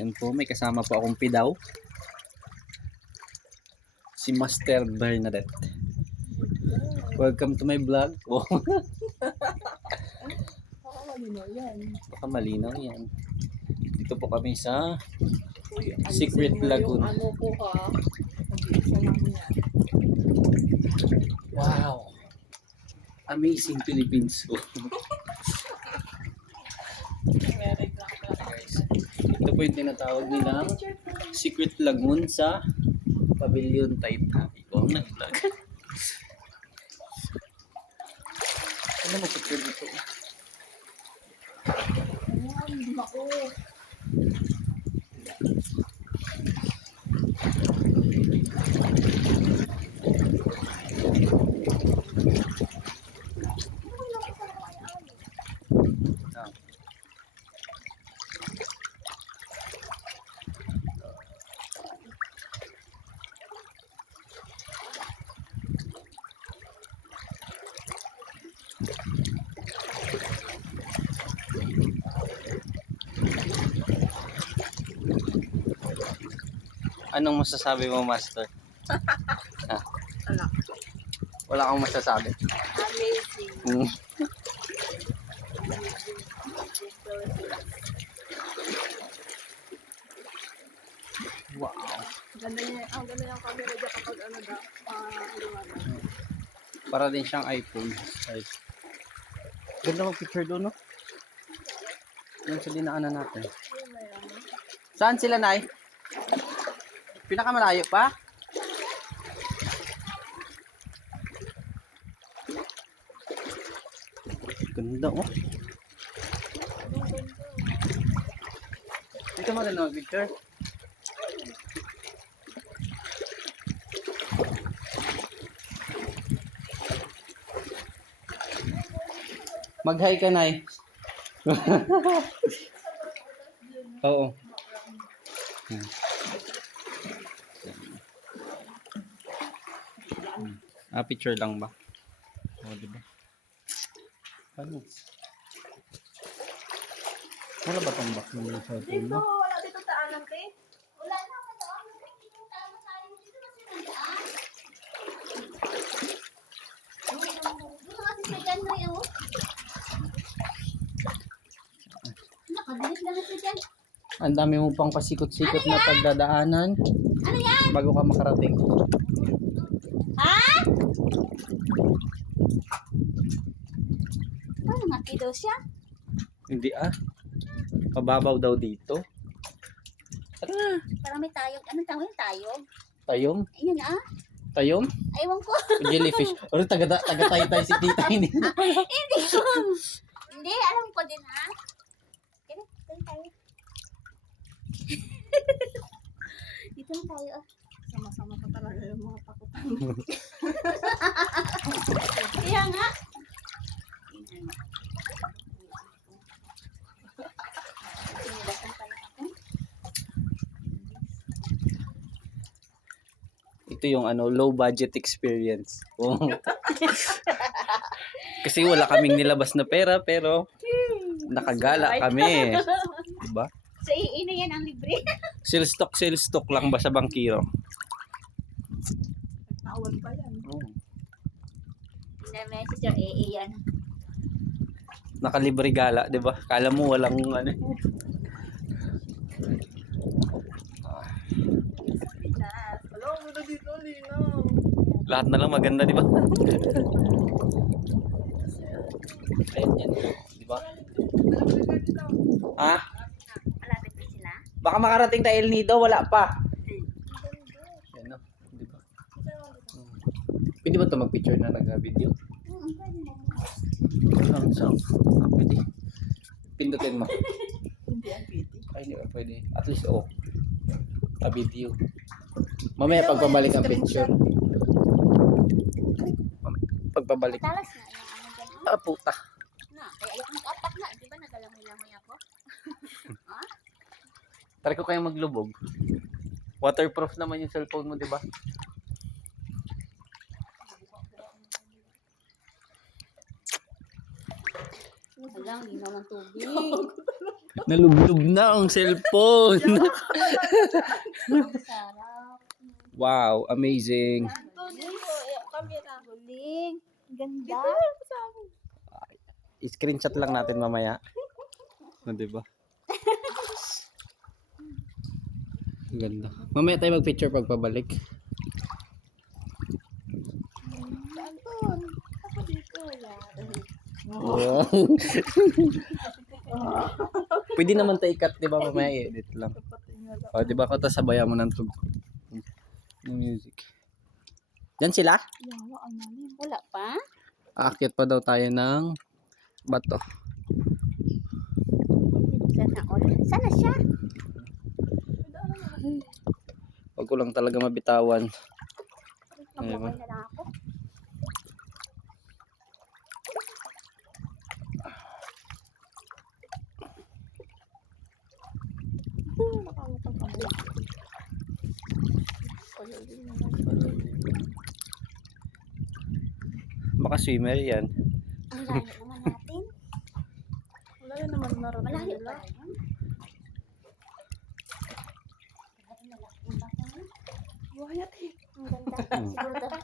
Yan po, may kasama po akong pidaw. Si Master Bernadette. Welcome to my vlog. Oh. Baka malinaw yan. Baka malinaw yan. Dito po kami sa Uy, Secret alisin mo Lagoon. yung ano ko ha. Mag-iisa lang yan. Wow! Amazing Philippines. Oh. Meron lang ka. Guys, ito po yung tinatawag nilang Secret Lagoon sa Pavilion type na. Ikaw ang nag-vlog. Ano mo picture dito? Ayan, ako. Ah. Anong masasabi mo, Master? Ah, Ala. wala akong masasabi. Amazing. Hmm. Wow. Ganda niya. Ang ganda yung camera dyan kapag ano da. Liwanag. Para din siyang iPhone. Ay. Ganda mag-picture doon, no? Yung sa dinaanan natin. Yun na yan. Saan sila, Nay? Pinakamalayo pa? Ganda, oh. Dito mo rin mag-picture. Mag-hi ka, Nay. Oo. Picture lang ba? Oo, diba? Ano? Wala ba itong box ng cellphone Dito, mo? wala dito daanan, te. Wala na ako doon. Yung tama tayo dito kasi nandaan. Dito kasi sa dyan na yun. Nakabilis lang sa dyan. Ang dami mo pang pasikot-sikot na pagdadaanan Ano yan? bago ka makarating. Ha? Paano mati daw siya? Hindi Pababaw daw dito. Tara na. Parang may tayog. Anong tawag yung tayog? Tayom? Ayun Tayom? Aywan ko. Jellyfish. Or taga-tayo si tita. Hindi na pala. Hindi ko. Hindi, alam ko din ha. Dito tayo. Dito na tayo. Sama-sama pa talaga yung mga takutan. Kaya nga. Sinilasan pala ako. Ito yung low budget experience. Oh. Kasi wala kaming nilabas na pera pero nakagala kami. Diba? So, ina yan ang libre. Sales stock lang ba sa bangkiro? Tawag pa yan. Oh. Ina-message yung yan. Nakalibre gala, 'di ba? Kala mo walang ano. Hello, muna dito, Lino. Lahat na lang maganda, 'di ba? Ayan yan, 'di ba? Malapit dito. Ha? Malapit na sila. Baka makarating tayo El Nido, wala pa. Yan no, 'di ba? Pwede ba 'to mag-picture na nag-video? Pwede. Pindutin mo. Hindi ang piti. Ay, hindi ba pwede. At least, video. Mamaya pagpabalik ang picture. Pagpabalik. Matalas na yung ano dyan. Puta. Na, kaya ayoko mag-atak na. Di ba nagalamoy-lamoy ako? Try ko kayong maglubog. Waterproof naman yung cellphone mo, di ba? Walang linaw ng tubig. Nalublob na ang cellphone. Sarap. Wow, amazing. Tuloy ko, camera. Huling. Ganda. I-screenshot lang natin mamaya. O, diba? Ganda. Mamaya tayo mag-picture pagpabalik. Anton, ako dito. Wow. Pwede naman tayo i-cut, diba? Mamaya i-edit lang. O, diba? Kung sabayan mo ng ng music. Diyan sila? Yawa, ang lalim. Wala pa? Aakyat pa daw tayo ng bato. Sana all. Sana siya. Huwag ko lang talaga mabitawan. Maglakay na lang ako. Nakangutang kami. Baka swimmer yan. Ang layo naman natin. Wala yun naman narating Malayo nila. pa yun. Malaking bata yun. Buhayat eh. Ang ganda. Siguro dapat.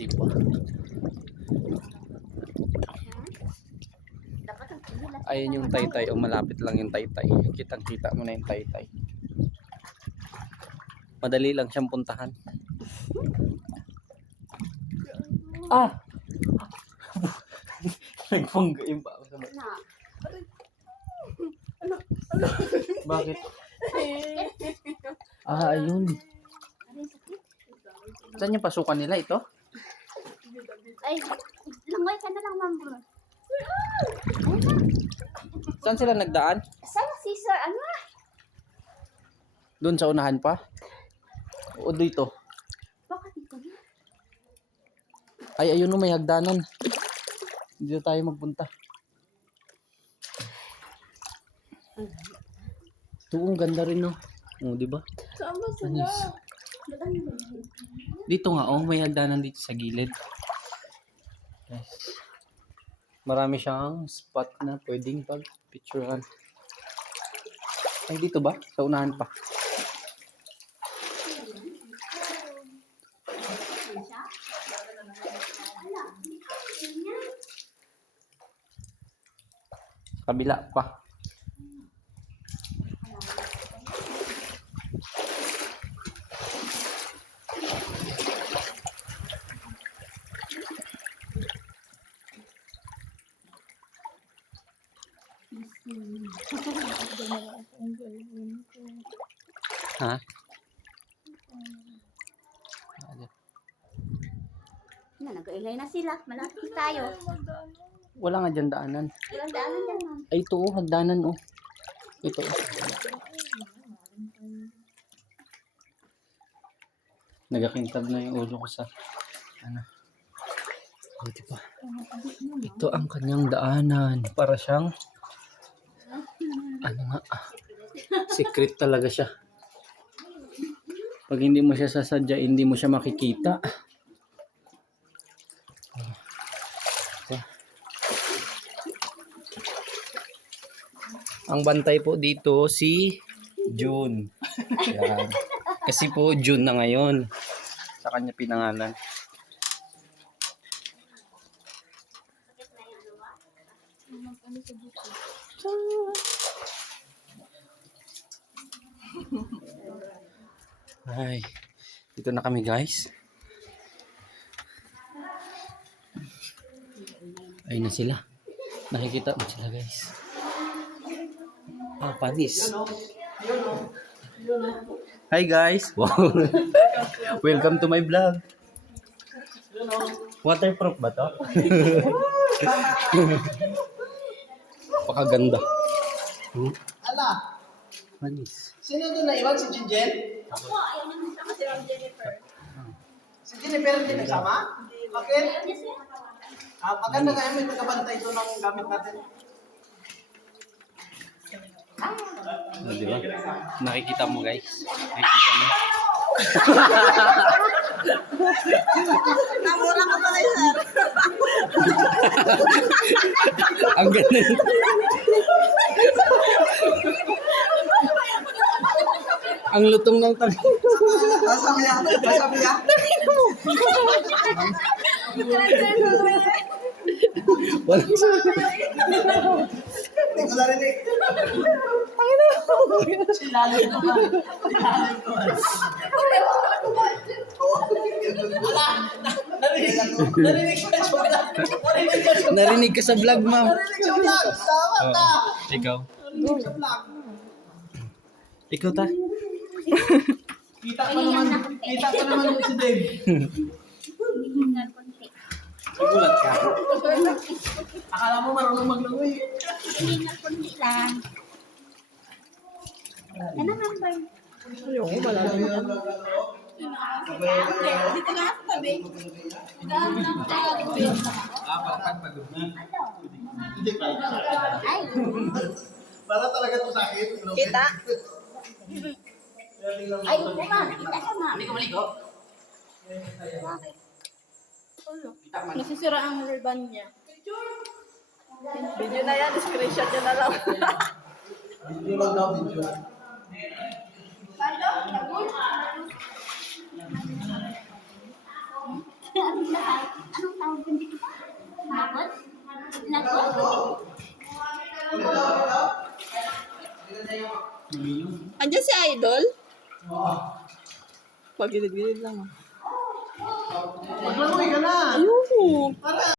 Diba? Dapat ang kanila. Ayun yung taytay. O malapit lang yung taytay. Kitang kita mo na yung taytay. Madali lang siyang puntahan. Ah! Nagpangga yung pa. Na. Bakit? Ah, ayun. Ano yung sakit? Saan yung pasukan nila ito? Ay, langoy ka na lang, ma'am. Saan sila nagdaan? Sana si Sir, ano? Doon sa unahan pa? O dito? Bakit dito na? Ay, ayun o, may hagdanan. Dito tayo magpunta. Ito, ang ganda rin, no? O, di ba? Sama sila. Dito nga, oh, may hagdanan dito sa gilid. Yes. Marami siyang spot na pwedeng pag-picturean. Ay, dito ba? Sa unahan pa. Kabila pa. Ha? Na, nag-ilay na sila. Malapit tayo. Wala nga dyan daanan. Ilang daanan dyan, ma'am. Ay, ito oh, hagdanan oh. Ito oh. Nagakintab na yung ulo ko sa ano. Buti pa. Ito ang kanyang daanan. Para siyang ano nga. Secret talaga siya. Pag hindi mo siya sasadya, hindi mo siya makikita. Ang bantay po dito si June. Yan. Kasi po June na ngayon. Sa kanya pinangalan. Ay, dito na kami guys. Ayun na sila. Nakikita mo sila guys. Ah, panis. Hi guys. Wow. Welcome to my vlog. Waterproof ba to? Pakaganda. Ala, Panis. sino doon na iwan? Si Jinjen? Ako, ayaw naman siya kasi ang Jennifer. Si Jennifer din nagsama? Bakit? Ayaw niya siya. Maganda kaya may tagabantay ito ng gamit natin. Oh, di ba? Nakikita mo guys. Nakikita mo. Ang lutong ng tanong. Masabi yan. Masabi yan. Wala. Hindi ko narinig. Silalim naman. Silalim naman. Narinig ko sa vlog. Narinig ko sa Narinig ka sa vlog, ma'am. Narinig sa vlog. Tama ka. Ikaw. Narinig sa vlog. Ikaw ta. Kita ko naman. Kita ko naman si Dave. Hihingan konti. Nagulat ka. Akala mo marunong maglangoy. Hihingan konti lang. Yan ang number. Ayoko, malalim yan. Dito na ako tabi. Ay, Para talaga to sa akin. Kita? ay, ma'am. Kita ka, ma'am. Nasisira ang ribbon niya. Video na yan, screenshot niya na lang. Video lang daw, video. Anong tawag din dito? Lagot? Lagot? Andiyan si Idol? Pagilid-gilid lang. Maglangoy ka na. Ayoko.